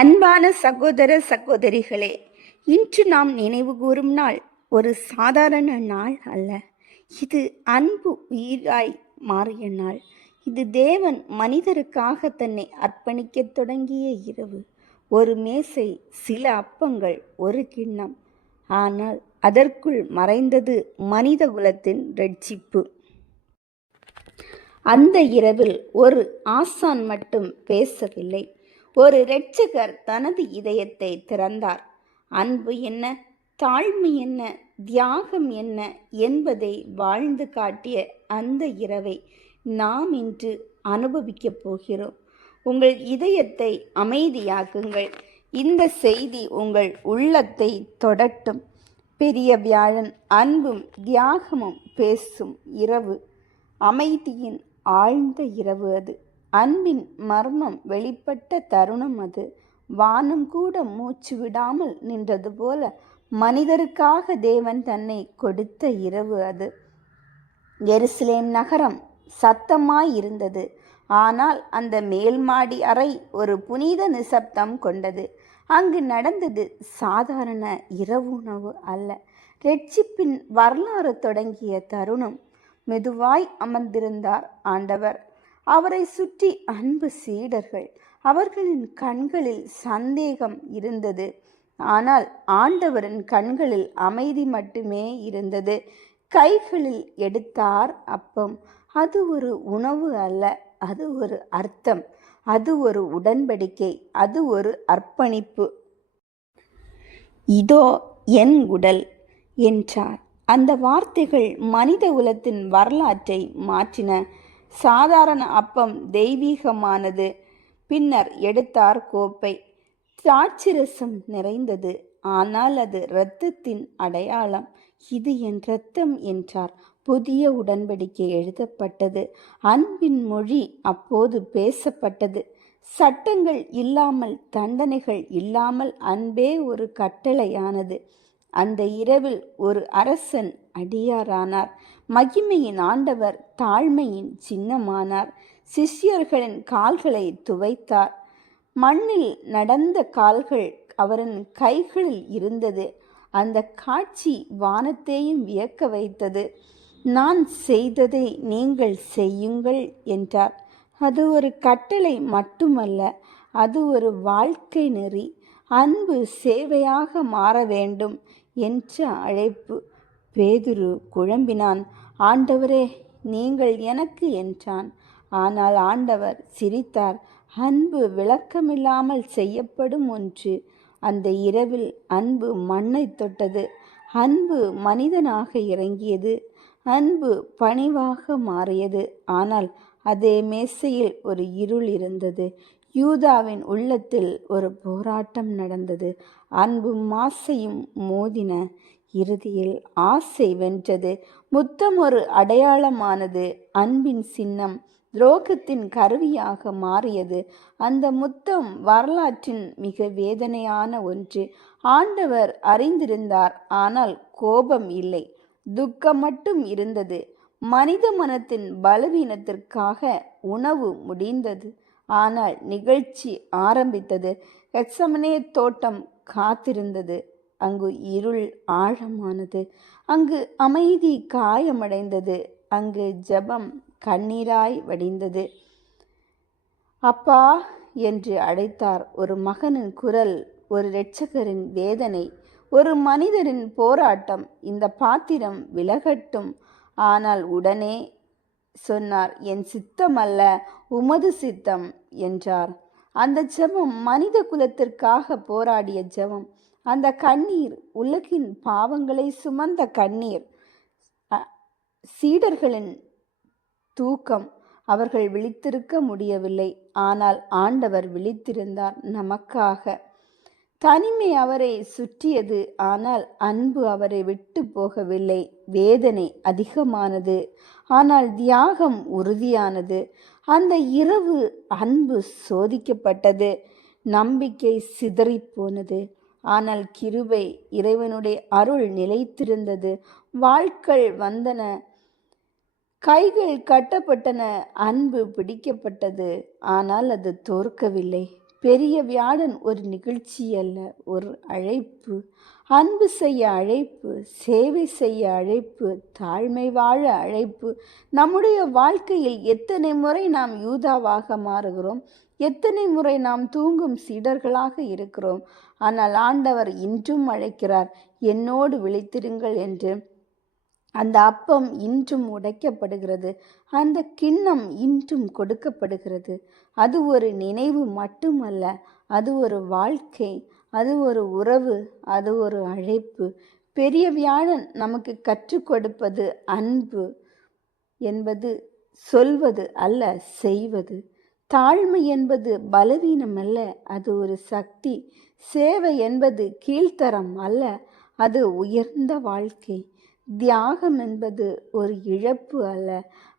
அன்பான சகோதர சகோதரிகளே, இன்று நாம் நினைவு கூறும் நாள் ஒரு சாதாரண நாள் அல்ல. இது அன்பு உயிராய் மாறிய நாள். இது தேவன் மனிதருக்காக தன்னை அர்ப்பணிக்க தொடங்கிய இரவு. ஒரு மேசை, சில அப்பங்கள், ஒரு கிண்ணம். ஆனால் அதற்குள் மறைந்தது மனித குலத்தின் இரட்சிப்பு. அந்த இரவில் ஒரு ஆசான் மட்டும் பேசவில்லை. ஒரு இரட்சகர் தனது இதயத்தை திறந்தார். அன்பு என்ன, தாழ்மை என்ன, தியாகம் என்ன என்பதை வாழ்ந்து காட்டிய அந்த இரவை நாம் இன்று அனுபவிக்கப் போகிறோம். உங்கள் இதயத்தை அமைதியாக்குங்கள். இந்த செய்தி உங்கள் உள்ளத்தை தொடட்டும். பெரிய வியாழன் அன்பும் தியாகமும் பேசும் இரவு. அமைதியின் ஆழ்ந்த இரவு அது. அன்பின் மர்மம் வெளிப்பட்ட தருணம் அது. வானம் கூட மூச்சு விடாமல் நின்றது போல மனிதருக்காக தேவன் தன்னை கொடுத்த இரவு அது. எருசலேம் நகரம் சத்தமாயிருந்தது. ஆனால் அந்த மேல்மாடி அறை ஒரு புனித நிசப்தம் கொண்டது. அங்கு நடந்தது சாதாரண இரவு உணவு அல்ல. இரட்சிப்பின் வரலாறு தொடங்கிய தருணம். மெதுவாய் அமர்ந்திருந்தார் ஆண்டவர். அவரை சுற்றி அன்பு சீடர்கள். அவர்களின் கண்களில் சந்தேகம் இருந்தது. ஆனால் ஆண்டவரின் கண்களில் அமைதி மட்டுமே இருந்தது. கைகளில் எடுத்தார் அப்பம். அது ஒரு உணவு அல்ல, அது ஒரு அர்த்தம், அது ஒரு உடன்படிக்கை, அது ஒரு அர்ப்பணிப்பு. இதோ என் உடல் என்றார். அந்த வார்த்தைகள் மனித குலத்தின் வரலாற்றை மாற்றின. சாதாரண அப்பம் தெய்வீகமானது. பின்னர் எடுத்தார் கோப்பை. திராட்சரசம் நிறைந்தது. ஆனால் அது இரத்தத்தின் அடையாளம். இது என் இரத்தம் என்றார். புதிய உடன்படிக்கை எழுதப்பட்டது. அன்பின் மொழி அப்போது பேசப்பட்டது. சட்டங்கள் இல்லாமல், தண்டனைகள் இல்லாமல் அன்பே ஒரு கட்டளையானது. அந்த இரவில் ஒரு அரசன் அடியாரானார். மகிமையின் ஆண்டவர் தாழ்மையின் சின்னமானார். சிஷ்யர்களின் கால்களை துவைத்தார். மண்ணில் நடந்த கால்கள் அவரின் கைகளில் இருந்தது. அந்த காட்சி வானத்தையும் வியக்க வைத்தது. நான் செய்ததை நீங்கள் செய்யுங்கள் என்றார். அது ஒரு கட்டளை மட்டுமல்ல, அது ஒரு வாழ்க்கை நெறி. அன்பு சேவையாக மாற வேண்டும் என்ற அழைப்பு. பேதுரு குழம்பினான். ஆண்டவரே, நீங்கள் எனக்கு என்றான். ஆனால் ஆண்டவர் சிரித்தார். அன்பு விளக்கமில்லாமல் செய்யப்படும் ஒன்று. அந்த இரவில் அன்பு மண்ணை தொட்டது. அன்பு மனிதனாக இறங்கியது. அன்பு பணிவாக மாறியது. ஆனால் அதே மேசையில் ஒரு இருள் இருந்தது. யூதாவின் உள்ளத்தில் ஒரு போராட்டம் நடந்தது. அன்பும் ஆசையும் மோதின. இறுதியில் ஆசை வென்றது. முத்தம் ஒரு அடையாளமானது. அன்பின் சின்னம் துரோகத்தின் கருவியாக மாறியது. அந்த முத்தம் வரலாற்றின் மிக வேதனையான ஒன்று. ஆண்டவர் அறிந்திருந்தார். ஆனால் கோபம் இல்லை, துக்கம் மட்டும் இருந்தது. மனித மனத்தின் பலவீனத்திற்காக உணவு முடிந்தது. ஆனால் நிகழ்ச்சி ஆரம்பித்தது. கெத்சமனே தோட்டம் காத்திருந்தது. அங்கு இருள் ஆழமானது. அங்கு அமைதி காயமடைந்தது. அங்கு ஜெபம் கண்ணீராய் வடிந்தது. அப்பா என்று அழைத்தார். ஒரு மகனின் குரல், ஒரு இரட்சகரின் வேதனை, ஒரு மனிதரின் போராட்டம். இந்த பாத்திரம் விலகட்டும். ஆனால் உடனே சொன்னார், என் சித்தம் அல்ல, உமது சித்தம் என்றார். அந்த ஜெபம் மனித குலத்திற்காக போராடிய ஜெபம். அந்த கண்ணீர் உலகின் பாவங்களை சுமந்த கண்ணீர். சீடர்களின் தூக்கம். அவர்கள் விழித்திருக்க முடியவில்லை. ஆனால் ஆண்டவர் விழித்திருந்தார் நமக்காக. தனிமை அவரை சுற்றியது. ஆனால் அன்பு அவரை விட்டு போகவில்லை. வேதனை அதிகமானது. ஆனால் தியாகம் உறுதியானது. அந்த இரவு அன்பு சோதிக்கப்பட்டது. நம்பிக்கை சிதறிப்போனது. ஆனால் கிருபை, இறைவனுடைய அருள் நிலைத்திருந்தது. வாழ்க்கள் வந்தன, கைகள் கட்டப்பட்டன, அன்பு பிடிக்கப்பட்டது. ஆனால் அது தோற்கவில்லை. பெரிய வியாழன் ஒரு நிகழ்ச்சி அல்ல, ஒரு அழைப்பு. அன்பு செய்ய அழைப்பு, சேவை செய்ய அழைப்பு, தாழ்மை வாழ அழைப்பு. நம்முடைய வாழ்க்கையில் எத்தனை முறை நாம் யூதாவாக மாறுகிறோம், எத்தனை முறை நாம் தூங்கும் சீடர்களாக இருக்கிறோம். ஆனால் ஆண்டவர் இன்றும் அழைக்கிறார், என்னோடு விழித்திருங்கள் என்று. அந்த அப்பம் இன்றும் உடைக்கப்படுகிறது, அந்த கிண்ணம் இன்றும் கொடுக்கப்படுகிறது. அது ஒரு நினைவு மட்டுமல்ல, அது ஒரு வாழ்க்கை, அது ஒரு உறவு, அது ஒரு அழைப்பு. பெரிய வியாழன் நமக்கு கற்றுக் கொடுப்பது அன்பு என்பது சொல்வது அல்ல, செய்வது. தாழ்மை என்பது பலவீனம் அல்ல, அது ஒரு சக்தி. சேவை என்பது கீழ்த்தரம் அல்ல, அது உயர்ந்த வாழ்க்கை. தியாகம் என்பது ஒரு இழப்பு அல்ல,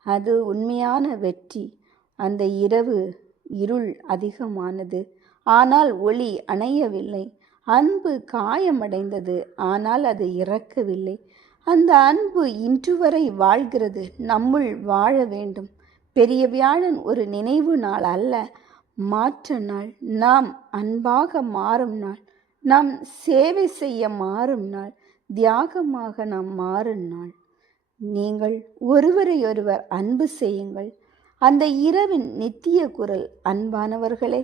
அது உண்மையான வெற்றி. அந்த இரவு இருள் அதிகமானது, ஆனால் ஒளி அணையவில்லை. அன்பு காயமடைந்தது, ஆனால் அது இறக்கவில்லை. அந்த அன்பு இன்று வரை வாழ்கிறது, நம்முள் வாழ வேண்டும். பெரிய வியாழன் ஒரு நினைவு நாள் அல்ல, மாற்ற நாள். நாம் அன்பாக மாறும் நாள், நாம் சேவை செய்ய மாறும் நாள், தியாகமாக நாம் மாறும் நாள். நீங்கள் ஒருவரையொருவர் அன்பு செய்யுங்கள். அந்த இரவின் நித்திய குரல். அன்பானவர்களே,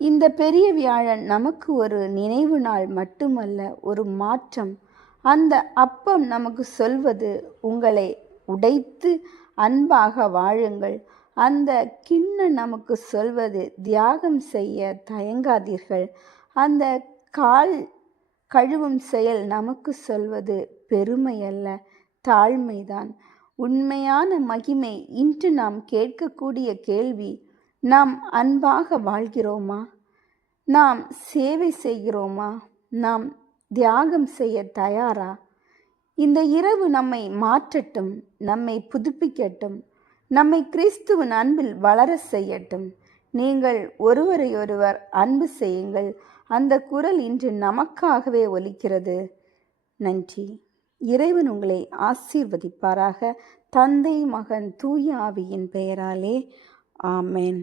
இந்த பெரிய வியாழன் நமக்கு ஒரு நினைவு நாள் மட்டுமல்ல, ஒரு மாற்றம். அந்த அப்பம் நமக்கு சொல்வது, உங்களை உடைத்து அன்பாக வாழுங்கள். அந்த கிண்ணம் நமக்கு சொல்வது, தியாகம் செய்ய தயங்காதீர்கள். அந்த கால் கழுவும் செயல் நமக்கு சொல்வது, பெருமை அல்ல, தாழ்மைதான். உண்மையான மகிமை இன்று நாம் கேட்கக்கூடிய கேள்வி, நாம் அன்பாக வாழ்கிறோமா? நாம் சேவை செய்கிறோமா? நாம் தியாகம் செய்ய தயாரா? இந்த இரவு நம்மை மாற்றட்டும், நம்மை புதுப்பிக்கட்டும், நம்மை கிறிஸ்துவின் அன்பில் வளர செய்யட்டும். நீங்கள் ஒருவரையொருவர் அன்பு செய்யுங்கள். அந்த குரல் இன்று நமக்காகவே ஒலிக்கிறது. நன்றி. இறைவன் உங்களை ஆசீர்வதிப்பாராக. தந்தை, மகன், தூய ஆவியின் பெயராலே ஆமென்.